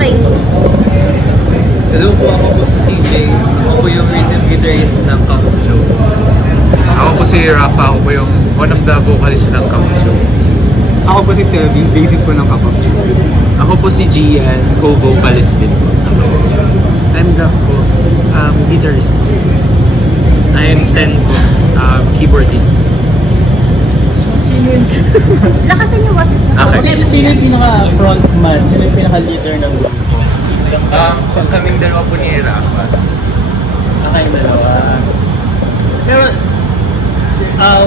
Okay. Hello po, ako po si CJ. Ako po yung rhythm guitarist ng Cup of Joe. Ako po si Rafa. Ako po yung one of the vocalists ng Cup of Joe. Ako po si Selby, bassist po ng Cup of Joe. Ako po si Gian, co-vocalist din po. I'm Gap po, guitarist. I'm Sen po, keyboardist. Lakasan yung boses mo. Okay. Sino yung pinaka-frontman? Sino yung pinaka-leader ng grupo? Kaming dalawa po ni Rafa. Kayong dalawa. Pero,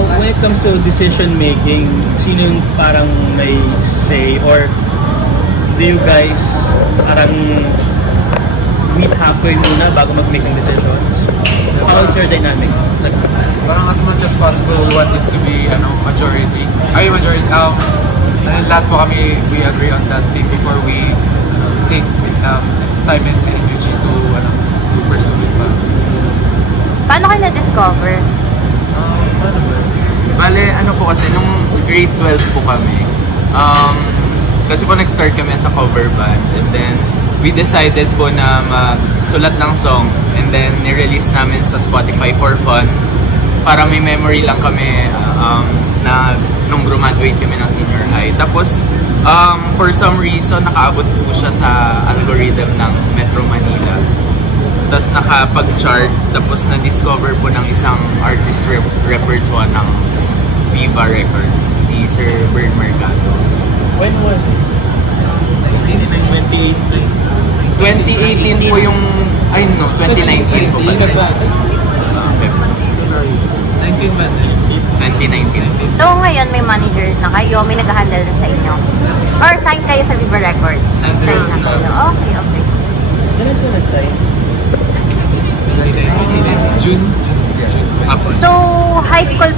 when it comes to decision making, sino yung parang may say, or do you guys parang meet halfway muna bago mag-make ng decisions? How is your dynamic? Parang as much as possible, we want it to be majority. Lahat po kami, we agree on that thing before we take time and energy to pursue it pa. Paano kayo na-discover? Paano ba? Bale, po kasi, nung grade 12 po kami, kasi po nag-start kami sa cover band, and then we decided po na magsulat ng song, and then ni-release namin sa Spotify for fun, para may memory lang kami na nung graduate kami ng senior high. Tapos, for some reason, nakaabot po siya sa algorithm ng Metro Manila. Tapos nakapag-chart, tapos na-discover po ng isang artist repertoire ng Viva Records, si Sir Bern Mercado. When was it? 2018 po yung, 2019 po pala. 2019. So ngayon may manager na kayo, may nag-handle na sa inyo? Or sign kayo sa Viva Records? Sign na kayo. Okay. Kailan siya nag-sign? June. So, high school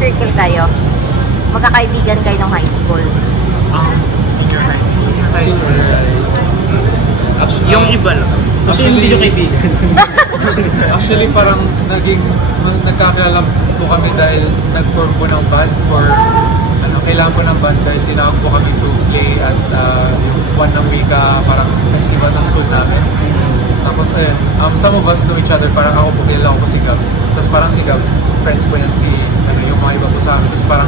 circle kayo? Magkakaibigan kayo ng high school? Senior high school. Yung iba lang. Kasi hindi nyo kaibigan. Actually, parang nagkakilala po kami dahil nag-form po ng band for kailangan po ng band dahil tinawag po kami to play at yung one ng wika parang festival sa school namin. Tapos ayun, some of us know each other, parang ako po kilala ko si Gab. Tapos parang si Gab, friends po niya yung mga iba po sa amin. Tapos parang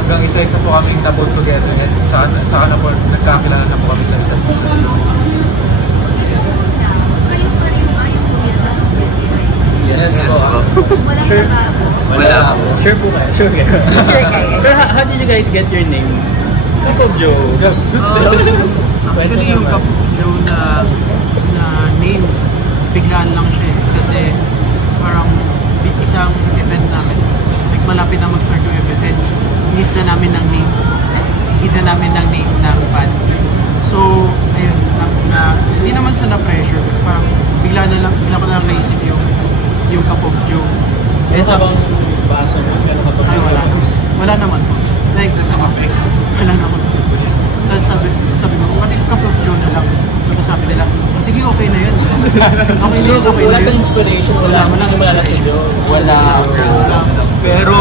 hanggang isa-isa po kaming na-pull together and saka na po nagkakilala na po kami sa isa't isa. Yes po. Sure? Wala po. Sure po kayo? Sure kayo? Sure kayo. Pero how did you guys get your name? Cup of Joe. Actually, yung Cup of Joe na name, biglaan lang siya eh. Kasi parang isang event namin, like malapit na mag-start yung event, need na namin ng name. Need na namin ng name ng band. So, ayun, hindi naman sa na-pressure, parang bigla ko na lang naisip yung Cup of Joe. Ano ka bang basa mo? Ay, wala naman po. Like, wala naman po. Tapos sabi ko, what if Cup of Joe na lang? Tapos sabi nila, sige, okay na yun. Okay Wala na ka yun. inspiration, wala sa Diyos. Wala. Pero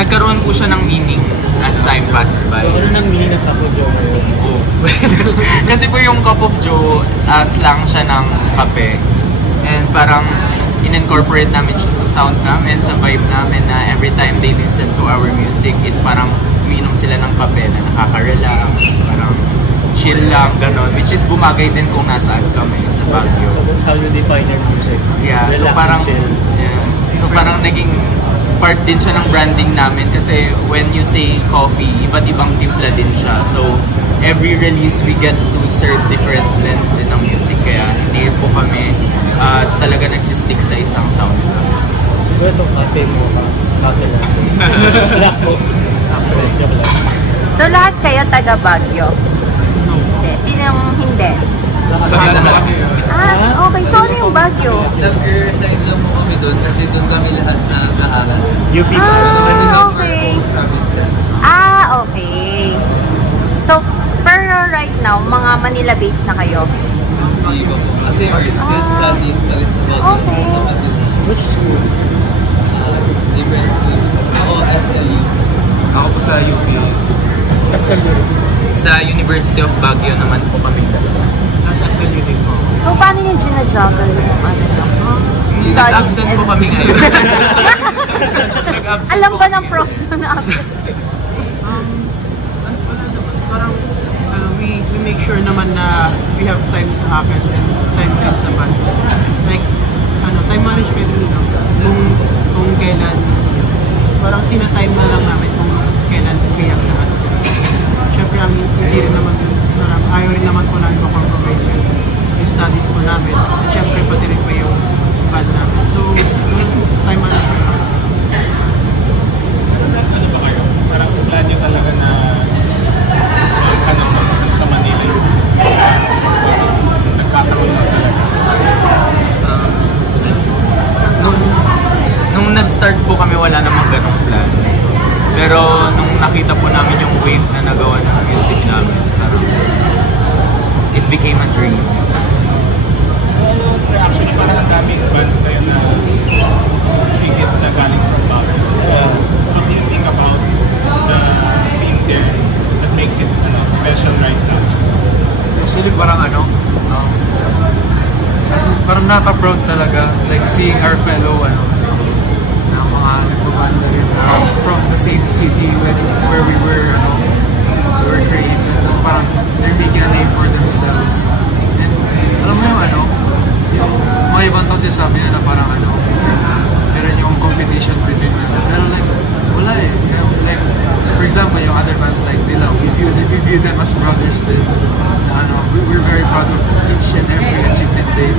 nagkaroon po siya ng meaning as time passed by. Ano nang meaning ng Cup of Joe? Kasi po yung Cup of Joe, slang siya ng kape. And parang in-incorporate namin siya sa sound namin, sa vibe namin, na every time they listen to our music is parang umiinom sila ng kape na nakaka-relax, parang chill lang, gano'n. Which is bumagay din kung nasaan kami sa Baguio. So that's how you define your music? Yeah, Relax so parang, and chill. yeah, so parang naging part din siya ng branding namin kasi when you say coffee, iba't ibang timpla din siya. So every release we get to serve different blends din ng music, kaya hindi po kami talaga nagsistick sa isang sound. Siguro itong kape mo, kape lang. Black po. So, lahat kayo taga Baguio? Hindi. Sinong hindi? Okay. So, ano yung Baguio? Nag-resign lang po kami doon kasi doon kami lahat na naaral. UP sir. Okay. Provinces. Okay. So, pero right now, mga Manila-based na kayo? Kasi we're still studying pa rin sa Baguio. Okay. Which school? Different schools. Ako, SLU. Ako po sa UP. Pascal sa University of Baguio naman po kami dalawa. Nasa SLU din po. So, paano yung ginajuggle yung ano lang? Nag-absent po kami ngayon. Nag-absent Alam po ba kami ng prof ngayon. na absent? Wala naman. Parang we make sure naman na we have time sa hackers and time din sa band. Like, time management din lang. Kung kailan, parang tinatime na lang namin kung kailan free ang lahat. Siyempre, hindi rin naman, ayaw rin naman po namin ma-compromise yung studies po namin. At siyempre, pati rin po yung band namin. So, time management lang. Ano ba kayo? Parang plan nyo talaga na sa Manila yung nagkataon na talaga. Nung nag-start po kami, wala namang ganong plan. Pero nung nakita po namin yung wave na nagawa ng music namin, parang it became a dream. Actually, parang ang daming bands na yun na higit na galing from Baguio. So, what do you think about the scene there that makes it special right now? Actually, parang kasi parang nakaka-proud talaga, like seeing our fellow, na mga nagbabanda rin from the same city where we were created. Tapos parang they're making a name for themselves. And alam mo yung mga ibang tao sinasabi na parang meron yung competition between them. Pero like, wala eh. Like, for example, yung other bands like Dilaw, we view them as brothers din. We're very proud of each and every achievement they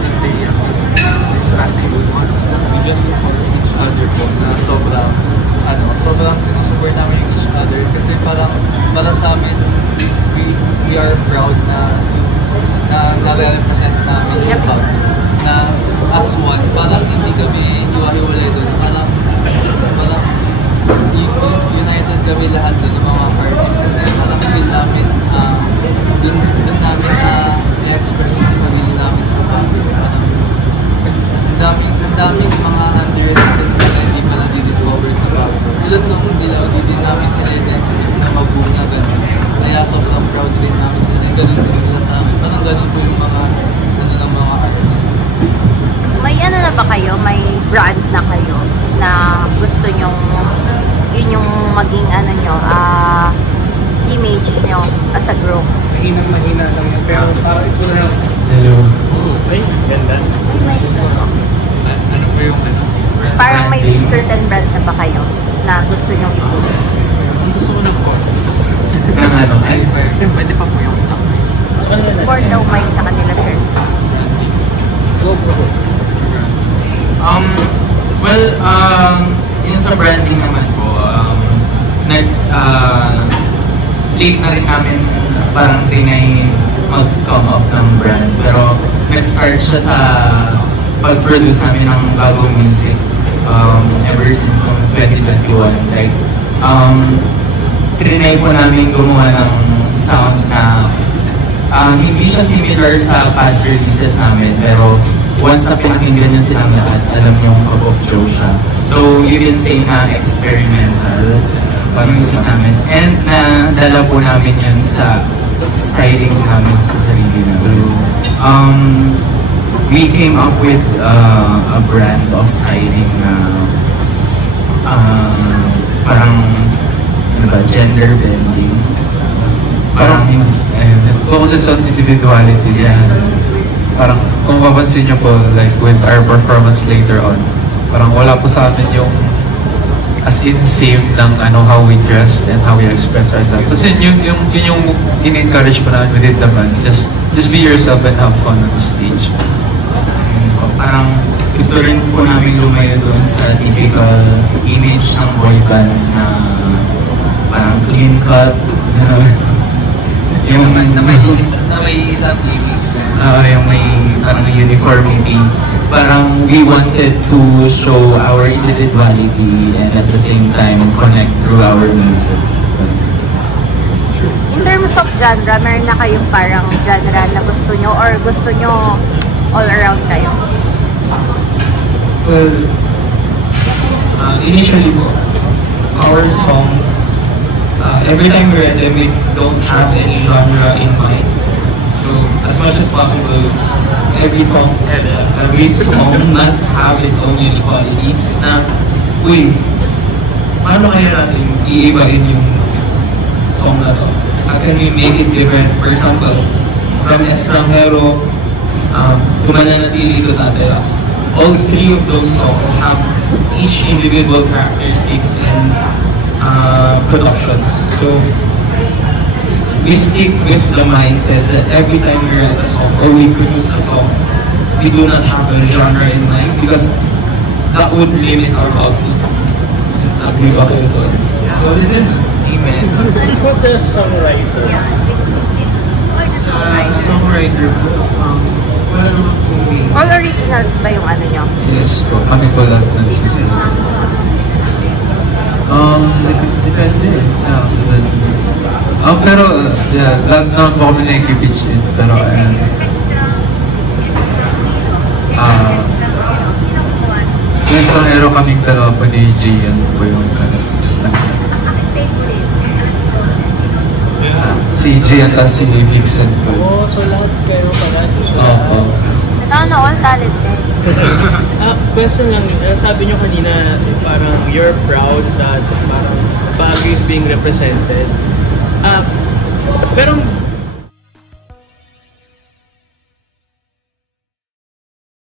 this past few months. We just support each other po na sobrang sinusupport namin yung each other kasi para sa amin, we are proud na nare-represent namin yung band na as one, parang hindi kami hiwa-hiwalay doon, parang united kami lahat doon, yung mga artists kasi parang feel namin doon namin i-express yung sarili namin sa band. Ang daming mga underrated na hindi pa na-discover sa band. Tulad nung hindi namin sila i-expect na mag-boom na gano'n. Kaya sobrang proud din namin sila. Ganun din sila sa amin. Parang ganun po yung mga mga artists. May na ba kayo? May brand na kayo na gusto nyo, yun yung maging image nyo as a group? Mahina lang yan. Pero parang ito na lang. Hello. Ay, ganda. Ano po yung Parang may certain brand na ba kayo na gusto nyo i-push? Ang gusto ko ng coffee. Pwede pa po yung isang Or daw may sa kanila, sir? Yung sa branding naman po, late na rin namin parang tinay mag-come up ng brand. Pero nag-start siya sa pag-produce namin ng bagong music ever since 2021. Like, trinay po namin gumawa ng sound na hindi siya similar sa past releases namin, pero once na pinakinggan niya silang lahat, alam yung cup of joe siya. So, you can say na experimental music namin. And nadala po namin yun sa styling namin sa sarili namin. We came up with a brand of styling na parang gender bending. Parang focuses on individuality. Yeah. Parang kung mapapansin nyo po, like with our performance later on, parang wala po sa amin yung as in same ng how we dress and how we express ourselves. Kasi yun yung in-encourage po namin within the band. Just be yourself and have fun on the stage. Parang gusto rin po namin lumayo doon sa typical image ng boy bands na parang clean cut, yung may isang image. Yung may parang uniformity. Parang we wanted to show our individuality and at the same time connect through our music. In terms of genre, meron na kayong parang genre na gusto nyo or gusto nyo all around kayo? Well, initially po, our songs every time we write them, we don't have any genre in mind. So as much as possible, every song must have its own unique quality. Na, uy, paano kaya natin iibahin yung song na to? How can we make it different? For example, from Estranjero, Tumananatili to Tatera. All three of those songs have each individual characteristics and productions. So we stick with the mindset that every time we write a song or we produce a song, we do not have a genre in mind because that would limit our output. Agree ba kayo doon? So, amen. Who's the songwriter? Songwriter po, wala naman po may... All originals ba yung ano nyo? Yes po, kami po lahat ng CDs. Depende. Pero, yeah, lahat naman po kami na-pitch in. Pero, yung Estranjero kaming dalawa po ni Gian po yung si Gian at si Vixen po. Oh, so lahat kayo pala. Opo. Ano, all talented. Question lang, sabi nyo kanina, parang you're proud that parang Baguio is being represented. Pero